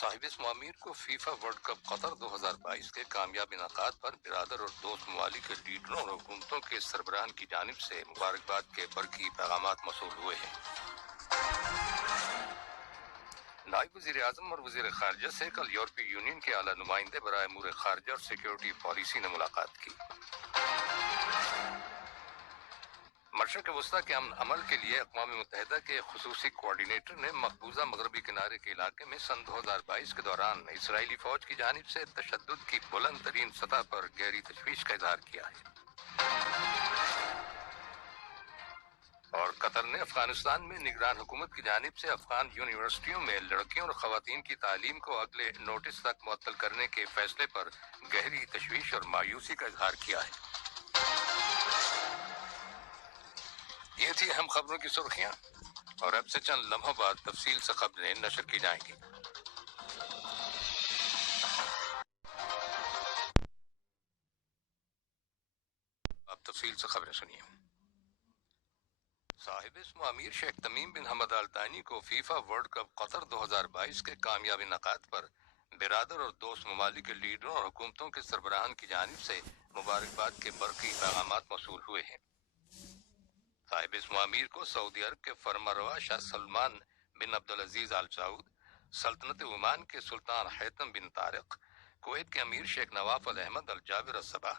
صاحب اسم امیر کو فیفا ورلڈ کپ قطر 2022 کے کامیاب انعقاد پر برادر اور دوست ممالک کے لیڈروں اور حکومتوں کے سربراہان کی جانب سے مبارکباد کے برقی پیغامات موصول ہوئے ہیں۔ نائب وزیر اعظم اور وزیر خارجہ سے کل یورپی یونین کے اعلیٰ نمائندے برائے امور خارجہ اور سیکیورٹی پالیسی نے ملاقات کی۔ مشرق وسطیٰ کے امن عمل کے لیے اقوام متحدہ کے خصوصی کوارڈینیٹر نے مقبوضہ مغربی کنارے کے علاقے میں سن 2022 کے دوران اسرائیلی فوج کی جانب سے تشدد کی بلند ترین سطح پر گہری تشویش کا اظہار کیا ہے۔ اور قطر نے افغانستان میں نگران حکومت کی جانب سے افغان یونیورسٹیوں میں لڑکیوں اور خواتین کی تعلیم کو اگلے نوٹس تک معطل کرنے کے فیصلے پر گہری تشویش اور مایوسی کا اظہار کیا ہے۔ یہ تھی اہم خبروں کی سرخیاں، اور اب سے چند لمحوں بعد تفصیل سے خبریں نشر کی جائیں گی۔ اب تفصیل سے خبریں سنیے۔ صاحب اسم امیر شیخ تمیم بن حمد آل ثانی کو فیفا ورلڈ کپ قطر 2022 کے کامیاب انعقاد پر برادر اور دوست ممالک کے لیڈروں اور حکومتوں کے سربراہان کی جانب سے مبارکباد کے برقی پیغامات موصول ہوئے ہیں۔ صاحب اسم امیر کو سعودی عرب کے فرمانروا شاہ سلمان بن عبدالعزیز آل سعود، سلطنت عمان کے سلطان حیثم بن طارق، کویت کے امیر شیخ نواف الاحمد الجابر الصباح،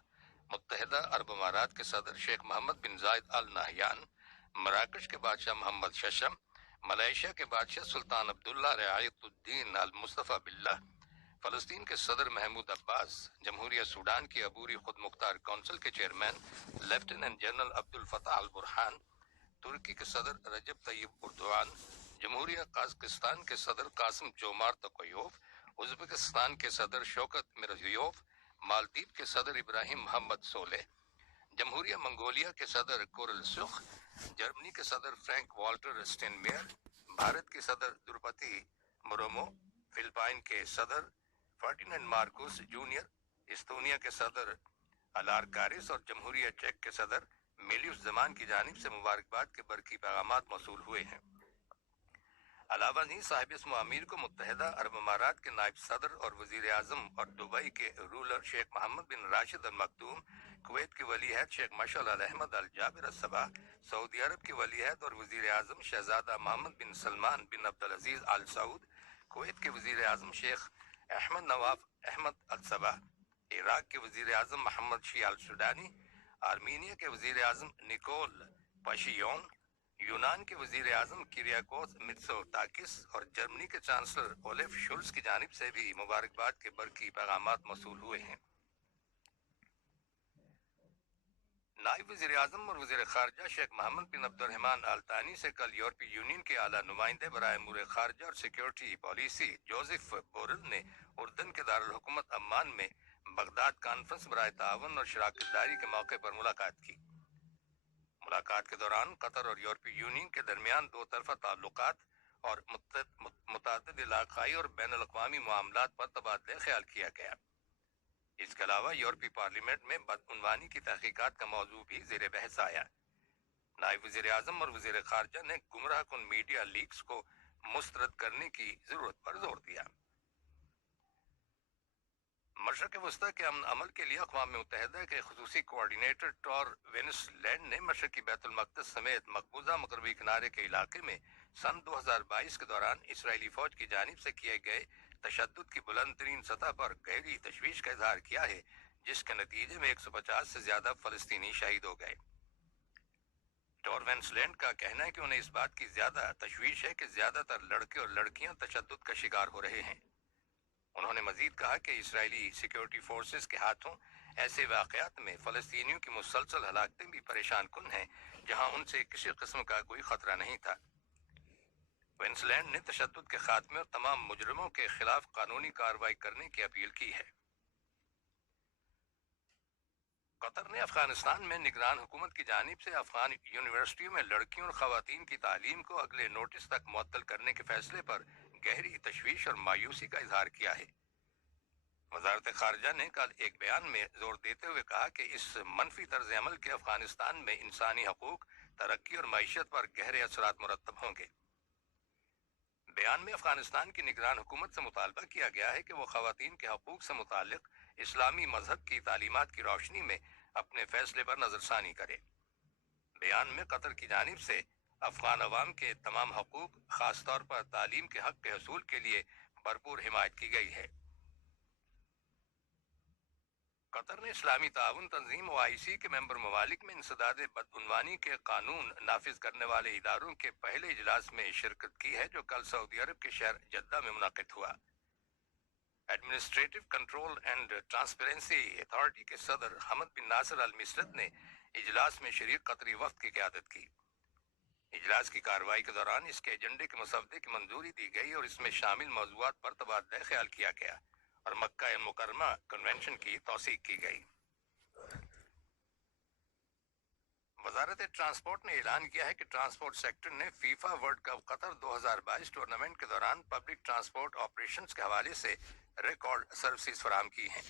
متحدہ عرب امارات کے صدر شیخ محمد بن زاید آل نہیان، مراکش کے بادشاہ محمد ششم، ملائیشیا کے بادشاہ سلطان عبداللہ رعایت الدین آل مصطفیٰ باللہ، فلسطین کے صدر محمود عباس، جمہوریہ سوڈان کی عبوری خود مختار کونسل کے چیئرمین لیفٹیننٹ جنرل عبد الفتاح البرہان، ترکی کے صدر رجب طیب اردوان، جمہوریہ قازقستان کے صدر قاسم جومار توقیوف، ازبکستان کے صدر شوکت مرزیوف، مالدیپ کے صدر ابراہیم محمد سولہ، جمہوریہ منگولیا کے صدر کورل سخ، جرمنی کے صدر فرینک والٹر اسٹینمیئر، بھارت کے صدر درپتی مرومو، فلپائن کے صدر فرڈینینڈ مارکوس جونیئر، استونیا کے صدر الارکارس اور جمہوریہ چیک کے صدر میلیوس زمان کی جانب سے مبارکباد کے برقی پیغامات موصول ہوئے ہیں۔ علاوہ ازیں صاحب اسم امیر کو متحدہ عرب امارات کے نائب صدر اور وزیر اعظم اور دبئی کے رولر شیخ محمد بن راشد المکتوم، کویت کے ولی عہد شیخ مشعل الاحمد الجابر الصباح، سعودی عرب کے ولی عہد اور وزیر اعظم شہزادہ محمد بن سلمان بن عبدالعزیز آل سعود، کویت کے وزیر اعظم شیخ احمد نواف احمد الصباح، عراق کے وزیر اعظم محمد شیع السودانی، آرمینیا کے وزیر اعظم نیکول پاشیون، یونان کے وزیر اعظم کیریاکوس متسوتاکس اور جرمنی کے چانسلر اولیف شولز کی جانب سے بھی مبارکباد کے برقی پیغامات موصول ہوئے ہیں۔ نائب وزیر اعظم اور وزیر خارجہ شیخ محمد بن عبد الرحمن آل ثانی سے کل یورپی یونین کے اعلیٰ نمائندے برائے امور خارجہ اور سیکیورٹی پالیسی جوزف بورل نے اردن کے دارالحکومت عمان میں بغداد کانفرنس برائے تعاون اور شراکت داری کے موقع پر ملاقات کی۔ ملاقات کے دوران قطر اور یورپی یونین کے درمیان دو طرفہ تعلقات اور متعدد علاقائی اور بین الاقوامی معاملات پر تبادلہ خیال کیا گیا۔ اس کے علاوہ یورپی پارلیمنٹ میں بدعنوانی کی تحقیقات کا موضوع بھی زیر بحث آیا۔ نائب وزیر اعظم اور وزیر خارجہ نے گمراہ کن میڈیا لیکس کو مسترد کرنے کی ضرورت پر زور دیا۔ مشرق وسطیٰ کے امن عمل کے لیے اقوام متحدہ کے خصوصی کوارڈینیٹر ٹور وینس لینڈ نے مشرقی بیت المقدس سمیت مقبوضہ مغربی کنارے کے علاقے میں سن 2022 کے دوران اسرائیلی فوج کی جانب سے کیے گئے تشدد کی بلند ترین سطح پر گہری تشویش کا اظہار کیا ہے، جس کے نتیجے میں 150 سے زیادہ فلسطینی شہید ہو گئے۔ ٹور وینس لینڈ کا کہنا ہے کہ انہیں اس بات کی زیادہ تشویش ہے کہ زیادہ تر لڑکے اور لڑکیاں تشدد کا شکار ہو رہے ہیں۔ انہوں نے مزید کہا کہ اسرائیلی سیکیورٹی فورسز کے ہاتھوں ایسے واقعات میں فلسطینیوں کی مسلسل ہلاکتیں بھی پریشان کن ہیں جہاں ان سے کسی قسم کا کوئی خطرہ نہیں تھا۔ وینس لینڈ نے تشدد کے خاتمے اور تمام مجرموں کے خلاف قانونی کارروائی کرنے کی اپیل کی ہے۔ قطر نے افغانستان میں نگران حکومت کی جانب سے افغان یونیورسٹیوں میں لڑکیوں اور خواتین کی تعلیم کو اگلے نوٹس تک معطل کرنے کے فیصلے پر گہری تشویش اور مایوسی کا اظہار کیا ہے۔ وزارت خارجہ نے کل ایک بیان میں زور دیتے ہوئے کہا کہ اس منفی طرز عمل کے افغانستان میں انسانی حقوق، ترقی اور معیشت پر گہرے اثرات مرتب ہوں گے۔ بیان میں افغانستان کی نگران حکومت سے مطالبہ کیا گیا ہے کہ وہ خواتین کے حقوق سے متعلق اسلامی مذہب کی تعلیمات کی روشنی میں اپنے فیصلے پر نظر ثانی کرے۔ بیان میں قطر کی جانب سے افغان عوام کے تمام حقوق، خاص طور پر تعلیم کے حق کے حصول کے لیے بھرپور حمایت کی گئی ہے۔ قطر نے اسلامی تعاون تنظیم OIC کے ممبر ممالک میں انسداد بدعنوانی کے قانون نافذ کرنے والے اداروں کے پہلے اجلاس میں شرکت کی ہے، جو کل سعودی عرب کے شہر جدہ میں منعقد ہوا۔ Administrative control and transparency authority کے صدر حمد بن ناصر المسرت نے اجلاس میں شریک قطری وفد کی قیادت کی۔ اجلاس کی کارروائی کے دوران اس کے ایجنڈے کے مسودے کی منظوری دی گئی اور اس میں شامل موضوعات پر تبادلہ خیال کیا گیا اور مکہ مکرمہ کنونشن کی توثیق کی گئی۔ وزارت ٹرانسپورٹ نے اعلان کیا ہے کہ ٹرانسپورٹ سیکٹر نے فیفا ورلڈ کپ قطر 2022 ٹورنامنٹ کے دوران پبلک ٹرانسپورٹ آپریشنز کے حوالے سے ریکارڈ سروسز فراہم کی ہیں۔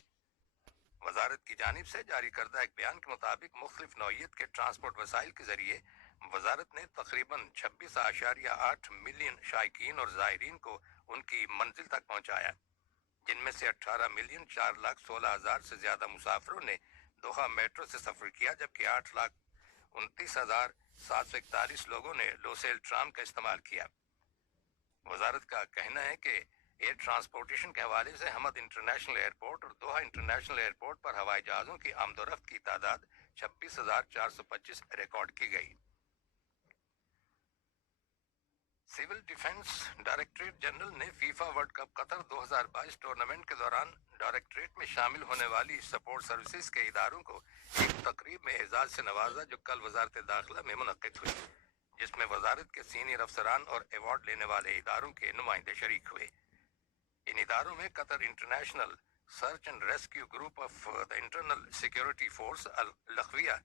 وزارت کی جانب سے جاری کردہ ایک بیان کے مطابق مختلف نوعیت کے ٹرانسپورٹ وسائل کے ذریعے وزارت نے تقریباً 26.8 ملین شائقین اور زائرین کو ان کی منزل تک پہنچایا، جن میں سے 18,04,16,000 سے زیادہ مسافروں نے دوحہ میٹرو سے سفر کیا، جبکہ 8,29,741 لوگوں نے لوسیل ٹرام کا استعمال کیا۔ وزارت کا کہنا ہے کہ ایئر ٹرانسپورٹیشن کے حوالے سے حمد انٹرنیشنل ایئرپورٹ اور دوحہ انٹرنیشنل ایئرپورٹ پر ہوائی جہازوں کی آمد و رفت کی تعداد 26,425 ریکارڈ کی گئی۔ سول ڈیفنس ڈائریکٹریٹ جنرل نے فیفا ورلڈ کپ قطر 2022 ٹورنامنٹ کے دوران ڈائریکٹریٹ میں شامل ہونے والی سپورٹ سروسز کے اداروں کو ایک تقریب میں اعزاز سے نوازا، جو کل وزارت داخلہ میں منعقد ہوئی، جس میں وزارت کے سینئر افسران اور ایوارڈ لینے والے اداروں کے نمائندے شریک ہوئے۔ ان اداروں میں Qatar international search and rescue group of the internal security force الخویہ،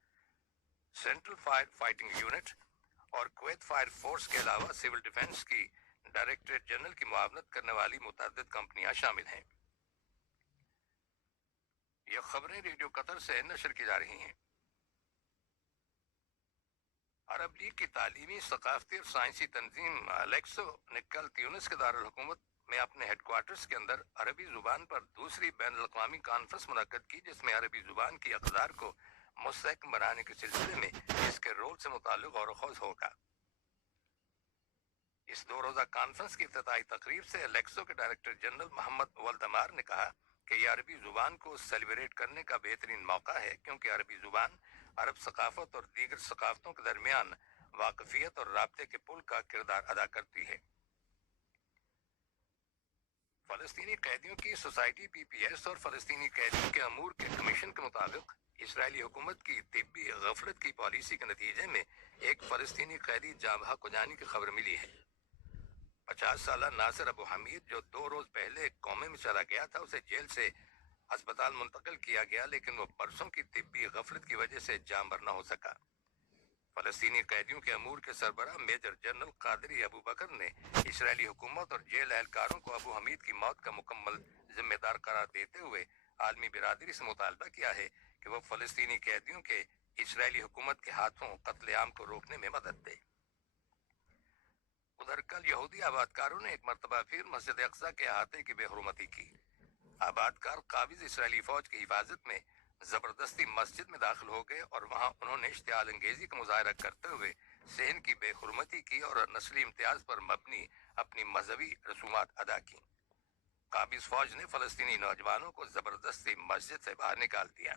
سینٹرل فائر فائٹنگ یونٹ اور کویت فائر فورس کے علاوہ سول ڈیفنس کی ڈائریکٹریٹ جنرل کی معاونت کرنے والی متعدد کمپنیاں شامل ہیں۔ یہ خبریں ریڈیو قطر سے نشر کی جا رہی ہیں۔ عرب لیگ کی تعلیمی، ثقافتی اور سائنسی تنظیم الیکسو نے کل تیونس کے دارالحکومت میں اپنے ہیڈ کوارٹرز کے اندر عربی زبان پر دوسری بین الاقوامی کانفرنس منعقد کی، جس میں عربی زبان کی اقدار کو مستحکم بنانے کے سلسلے میں اس کے رول سے متعلق غور و خوض ہوگا۔ اس 2 روزہ کانفرنس کی افتتاحی تقریب سے الیکسو کے ڈائریکٹر جنرل محمد ولدمار نے کہا کہ یہ عربی زبان کو سیلیبریٹ کرنے کا بہترین موقع ہے، کیونکہ عربی زبان عرب ثقافت اور دیگر ثقافتوں کے درمیان واقفیت اور رابطے کے پل کا کردار ادا کرتی ہے۔ فلسطینی قیدیوں کی سوسائٹی PPS اور فلسطینی قیدیوں کے امور کے کمیشن کے مطابق اسرائیلی حکومت کی طبی غفلت کی پالیسی کے نتیجے میں ایک فلسطینی قیدی جاں بحق ہو جانے کی خبر ملی ہے۔ 50 سالہ ناصر ابو حمید، جو 2 روز پہلے کومے میں چلا گیا تھا، اسے جیل سے ہسپتال منتقل کیا گیا، لیکن وہ برسوں کی طبی غفلت کی وجہ سے جاں بحق نہ ہو سکا۔ فلسطینی قیدیوں کے امور کے سربراہ میجر جنرل قادری ابو بکر نے اسرائیلی حکومت اور جیل اہلکاروں کو ابو حمید کی موت کا مکمل ذمہ دار قرار دیتے ہوئے عالمی برادری سے مطالبہ کیا ہے کہ وہ فلسطینی قیدیوں کے اسرائیلی حکومت کے ہاتھوں قتل عام کو روکنے میں مدد دے۔ ادھر کل یہودی آبادکاروں نے ایک مرتبہ پھر مسجد اقصی کے احاطے کی بے حرمتی کی۔ آبادکار قابض اسرائیلی فوج کی حفاظت میں زبردستی مسجد میں داخل ہو گئے اور وہاں انہوں نے اشتعال انگیزی کا مظاہرہ کرتے ہوئے صحن کی بے حرمتی کی اور نسلی امتیاز پر مبنی اپنی مذہبی رسومات ادا کی۔ قابض فوج نے فلسطینی نوجوانوں کو زبردستی مسجد سے باہر نکال دیا۔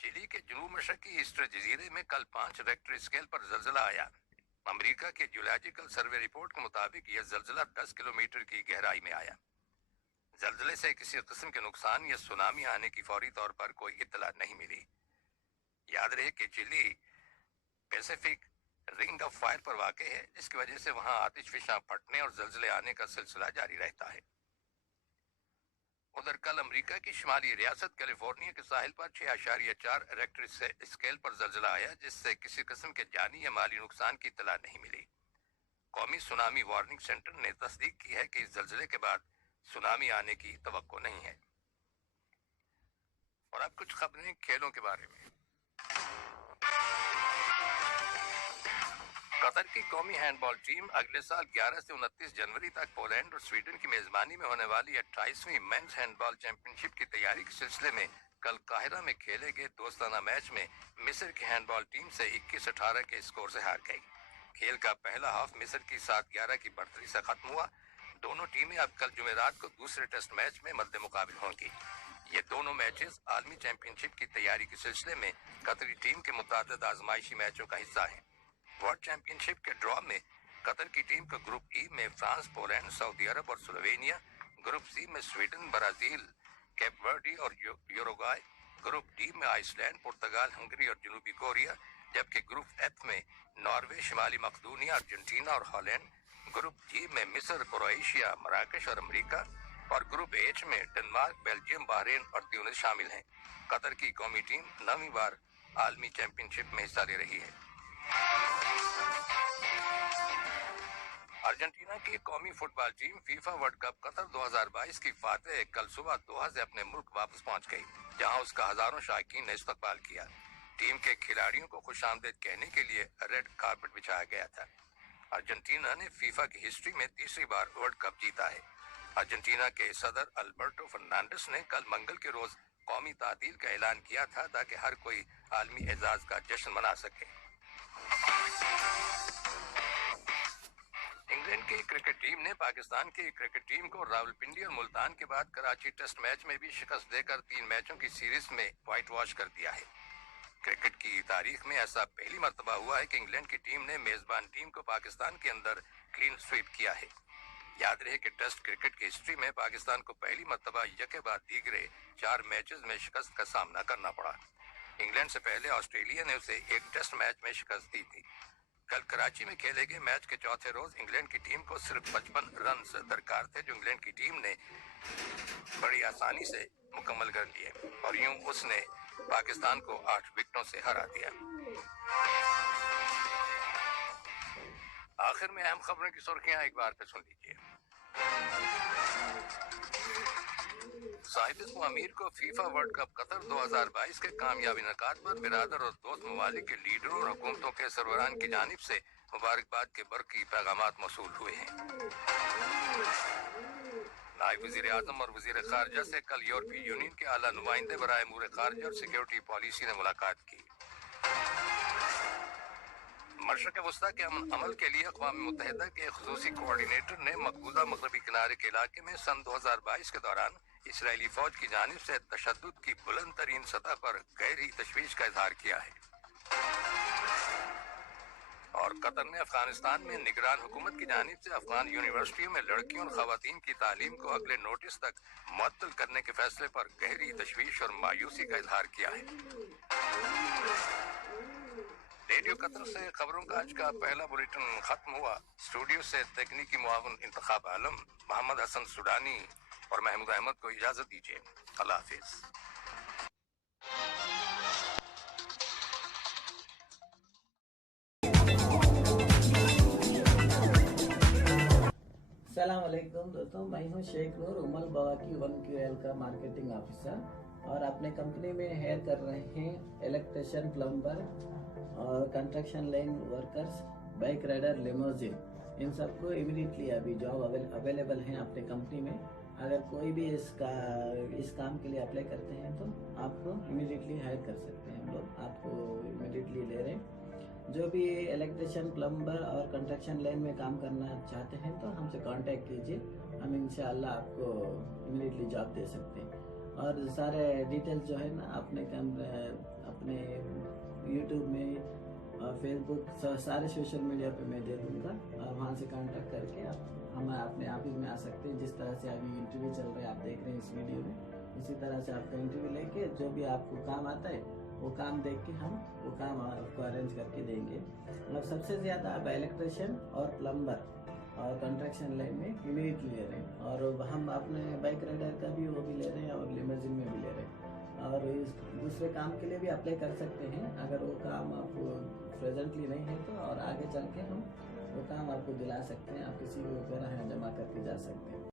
چلی کے جنوب مشرقی ایسٹر جزیرے میں کل 5 ریکٹر اسکیل پر زلزلہ آیا۔ امریکہ کے جیولوجیکل سروے رپورٹ کے مطابق یہ زلزلہ 10 کلومیٹر کی گہرائی میں آیا۔ زلزلے سے کسی قسم کے نقصان یا سونامی آنے کی فوری طور پر کوئی اطلاع نہیں ملی۔ یاد رہے کہ چلی پیسیفک رنگ آف فائر پر واقع ہے، جس کی وجہ سے وہاں آتش فشاں پھٹنے اور زلزلے آنے کا سلسلہ جاری رہتا ہے۔ ادھر کل امریکہ کی شمالی ریاست کیلیفورنیا کے ساحل پر 6.4 ریکٹر اسکیل پر زلزلہ آیا، جس سے کسی قسم کے جانی یا مالی نقصان کی اطلاع نہیں ملی۔ قومی سونامی وارننگ سینٹر نے تصدیق کی ہے کہ اس زلزلے کے بعد سونامی آنے کی توقع نہیں ہے۔ اور اب کچھ خبریں کھیلوں کے بارے میں۔ قطر کی قومی ہینڈ بال ٹیم اگلے سال 11 سے 29 جنوری تک پولینڈ اور سویڈن کی میزبانی میں ہونے والی 28ویں مینز ہینڈ بال چیمپئن شپ کی تیاری کے سلسلے میں کل قاہرہ میں کھیلے گئے دوستانہ میچ میں مصر کی ہینڈ بال ٹیم سے 21-18 کے اسکور سے ہار گئی۔ کھیل کا پہلا ہاف مصر کی 7-11 کی بڑھتری سے ختم ہوا۔ دونوں ٹیمیں اب کل جمعرات کو دوسرے ٹیسٹ میچ میں مد مقابل ہوں گی۔ یہ دونوں میچز عالمی چیمپئن شپ کی تیاری کے سلسلے میں قطری ٹیم کے متعدد آزمائشی میچوں کا حصہ ہیں۔ ورلڈ چیمپئن شپ کے ڈرا میں قطر کی ٹیم کو گروپ ای میں فرانس، پولینڈ، سعودی عرب اور سلووینیا، گروپ سی میں سویڈن، برازیل، کیپ ورڈی اور یوروگوائے، گروپ ڈی میں آئس لینڈ، پرتگال، ہنگری اور جنوبی کوریا، جبکہ گروپ ایف میں ناروے، شمالی مقدونیہ، ارجنٹینا اور ہالینڈ، گروپ جی میں مصر، کروئیشیا، مراکش اور امریکہ، اور گروپ ایچ میں ڈنمارک، بیلجیم، بحرین اور تیونس شامل ہیں۔ قطر کی قومی ٹیم 9ویں بار عالمی چیمپئن شپ میں حصہ لے رہی ہے۔ ارجنٹینا کی قومی فٹ بال ٹیم فیفا ورلڈ کپ قطر 2022 کی فاتح کل صبح دوحہ سے اپنے ملک واپس پہنچ گئی، جہاں اس کا ہزاروں شائقین نے استقبال کیا۔ ٹیم کے کھلاڑیوں کو خوش آمدید کہنے کے لیے ریڈ کارپٹ بچھایا گیا تھا۔ ارجنٹینا نے فیفا کی ہسٹری میں تیسری بار ورلڈ کپ جیتا ہے۔ ارجنٹینا کے صدر البرٹو فرنانڈس نے کل منگل کے روز قومی تعطیل کا اعلان کیا تھا تاکہ ہر کوئی عالمی اعزاز کا جشن منا سکے۔ انگلینڈ کی کرکٹ ٹیم نے پاکستان کی کرکٹ ٹیم کو راولپنڈی اور ملتان کے بعد کراچی ٹیسٹ میچ میں بھی شکست دے کر 3 میچوں کی سیریز میں وائٹ واش کر دیا ہے۔ کرکٹ کی تاریخ میں ایسا پہلی مرتبہ ہوا ہے کہ انگلینڈ کی ٹیم نے میزبان ٹیم کو پاکستان کے اندر کلین سویپ کیا ہے۔ یاد رہے کہ ٹیسٹ کرکٹ کی ہسٹری میں پاکستان کو پہلی مرتبہ یکے بعد دیگرے 4 میچز میں شکست کا سامنا کرنا پڑا۔ انگلینڈ سے پہلے آسٹریلیا نے اسے ایک ٹیسٹ میچ میں شکست دی تھی۔ کل کراچی میں کھیلے گئے میچ کے چوتھے روز انگلینڈ کی ٹیم کو صرف 55 رنز درکار تھے، جو انگلینڈ کی ٹیم نے بڑی آسانی سے مکمل کر لیے اور یوں اس نے پاکستان کو 8 وکٹوں سے ہرا دیا۔ آخر میں اہم خبروں کی سرخیاں ایک بار پھر سن لیجیے۔ صاحب اسم امیر کو فیفا ورلڈ کپ قطر 2022 کے کامیاب انعقاد پر برادر اور دوست ممالک کے لیڈروں اور حکومتوں کے سربراہان کی جانب سے مبارکباد کے برقی پیغامات موصول ہوئے ہیں۔ نائب وزیر اعظم اور وزیر خارجہ سے کل یورپی یونین کے اعلیٰ نمائندے برائے امور خارجہ اور سیکیورٹی پالیسی نے ملاقات کی۔ مشرق وسطیٰ کے امن عمل کے لیے اقوام متحدہ کے خصوصی کوآرڈینیٹر نے مقبوضہ مغربی کنارے کے علاقے میں سن 2022 کے دوران اسرائیلی فوج کی جانب سے تشدد کی بلند ترین سطح پر گہری تشویش کا اظہار کیا ہے۔ اور قطر نے افغانستان میں نگران حکومت کی جانب سے افغان یونیورسٹیوں میں لڑکیوں اور خواتین کی تعلیم کو اگلے نوٹس تک معطل کرنے کے فیصلے پر گہری تشویش اور مایوسی کا اظہار کیا ہے۔ ریڈیو قطر سے خبروں کا آج کا پہلا بلیٹن ختم ہوا۔ اسٹوڈیو سے تکنیکی معاون انتخاب عالم، محمد حسن سوڈانی اور محمود احمد کو اجازت دیجیے۔ اللہ حافظ۔ السلام علیکم دوستوں، میں ہوں شیخ نور امل بواکی 1QL کا مارکیٹنگ آفیسر، اور اپنے کمپنی میں ہائر کر رہے ہیں الیکٹریشین، پلمبر اور construction line workers, bike rider, limousine, ان سب کو امیڈیٹلی ابھی جاب اویلیبل ہیں اپنے کمپنی میں۔ اگر کوئی بھی اس کام کے لیے اپلائی کرتے ہیں تو آپ کو امیڈیٹلی ہائر کر سکتے ہیں، ہم لوگ آپ کو امیڈیٹلی لے رہے ہیں۔ جو بھی الیکٹریشین، پلمبر اور کنسٹرکشن لائن میں کام کرنا چاہتے ہیں تو ہم سے کانٹیکٹ کیجیے، ہم انشاءاللہ آپ کو امیڈیٹلی جاب دے سکتے ہیں۔ اور سارے ڈیٹیلز جو ہے نا اپنے یوٹیوب میں اور فیس بک، سارے سوشل میڈیا پہ میں دے دوں گا، اور وہاں سے کانٹیکٹ کر کے ہم اپنے آفس میں آ سکتے ہیں۔ جس طرح سے ابھی انٹرویو چل رہا ہے آپ دیکھ رہے ہیں اس ویڈیو میں، اسی طرح سے آپ کا انٹرویو لے کے جو بھی آپ کو کام آتا ہے وہ کام دیکھ کے ہم وہ کام آپ کو ارینج کر کے دیں گے۔ اور سب سے زیادہ آپ الیکٹریشین اور پلمبر اور کنسٹرکشن لائن میں امیڈیٹلی لے رہے ہیں، اور ہم اپنے بائک رائڈر کا بھی وہ بھی لے رہے ہیں اور لیموزین میں بھی لے رہے ہیں، اور دوسرے کام کے لیے بھی اپلائی کر سکتے ہیں اگر وہ کام آپ کو پریزنٹلی نہیں ہے تو، اور آگے چل کے ہم وہ کام آپ کو دلا سکتے ہیں، آپ کسی کو وغیرہ جمع کر کے جا سکتے ہیں۔